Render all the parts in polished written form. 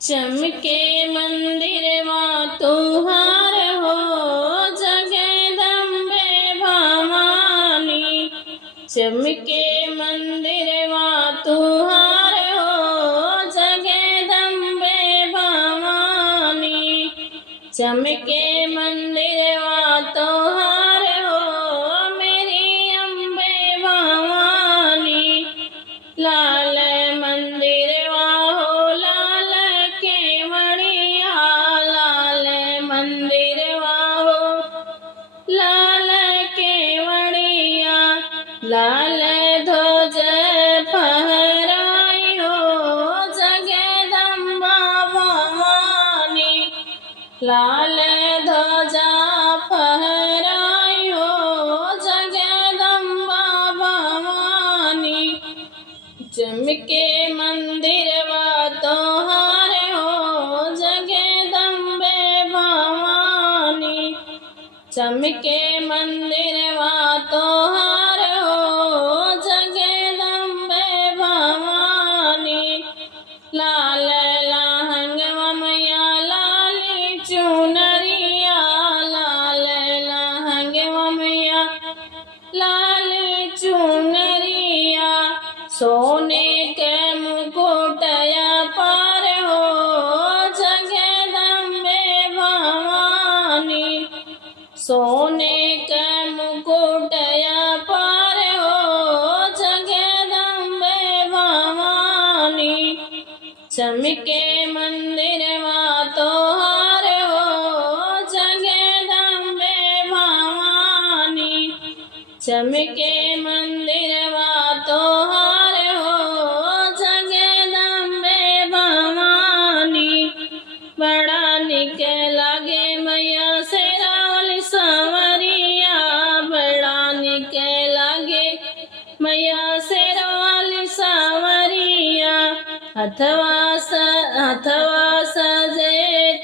चमके मंदिरवा तुहार हो जगदम्बे भवानी। चमके मंदिरवा तुहार हो जगदम्बे भवानी। चमके मंदिरवा तुहार हो मेरी अम्बे भवानी। लाल मंदिरवा हो लाल केवड़िया। लाल मंदिरवा हो लाल केवड़िया। लाल ध्वज फहराई हो जगदम्बा भवानी। लाल ध्वजा फहराई हो जगदम्बा भवानी। चमके मंदिरवा तोहार हो जगदम्बे भवानी। चमके मंदिरवा तोहार हो जगदम्बे भवानी। लाल लहंगवा मैया लाली चुनरिया। लाल लहंगवा मैया लाली चुनरिया। सोने के मुकुटया पार हो जगदम्बे भवानी। सोने के मुकुटया पार हो जगदम्बे भवानी। चमके मंदिरवा तोहार हो जगदम्बे भवानी। चमके मंदिरवा तोहार हो जगदम्बे भवानी। बड़ा निक लागे मैया शेरावाली सांवरिया। बड़ा निक लागे मैया शेरावाली सांवरिया। हथवा सजे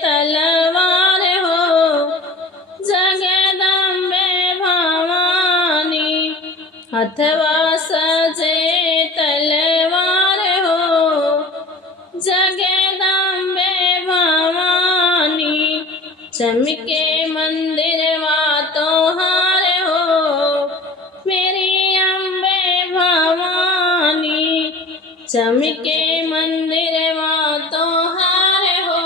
तलवार हो जगदम्बे भवानी। हथवा सजे तलवार हो जगदम्बे भवानी। चमके मंदिरवा तोहार हो मेरी अम्बे भवानी। चमके मंदिरवा तोहार हो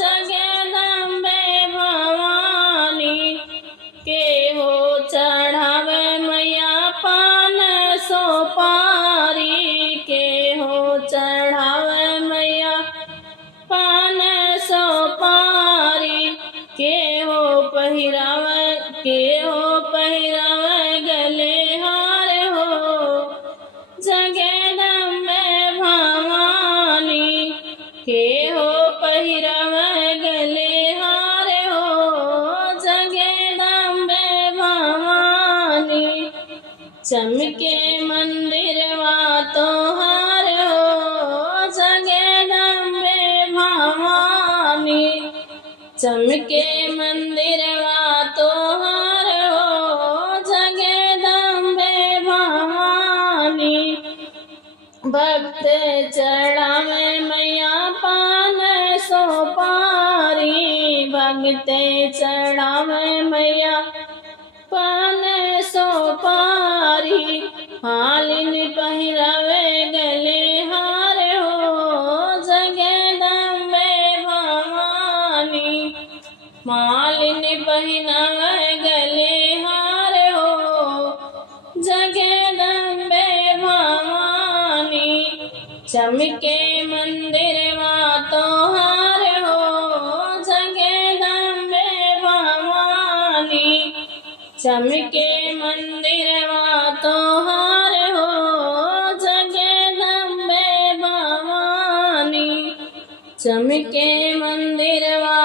जगदम्बे भवानी। के हो चढ़ावे मैया पान सुपारी। के हो चढ़ावे मैया पान सुपारी। के हो पहिरावे गले हार हो जगदम्बे भवानी। के हो पहिरावे गले हार हो जगदम्बे भवानी। चमके मंदिरवा तोहार हो जगदम्बे भवानी। चमके मंदिरवा तोहार हो जगदम्बे भवानी। भक्त चढ़ावे मैया पान सुपारी। भक्त चढ़ावे मैया पान सुपारी। हालिन पहिरावे गले हार हो जगदम्बे भवानी। मालिन पहिरावे गले हार हो जगदम्बे भवानी। चमके मंदिरवा तोहार हो जगदम्बे भवानी। चमके मंदिरवा तोहार हो जगदम्बे भवानी। चमके मंदिरवा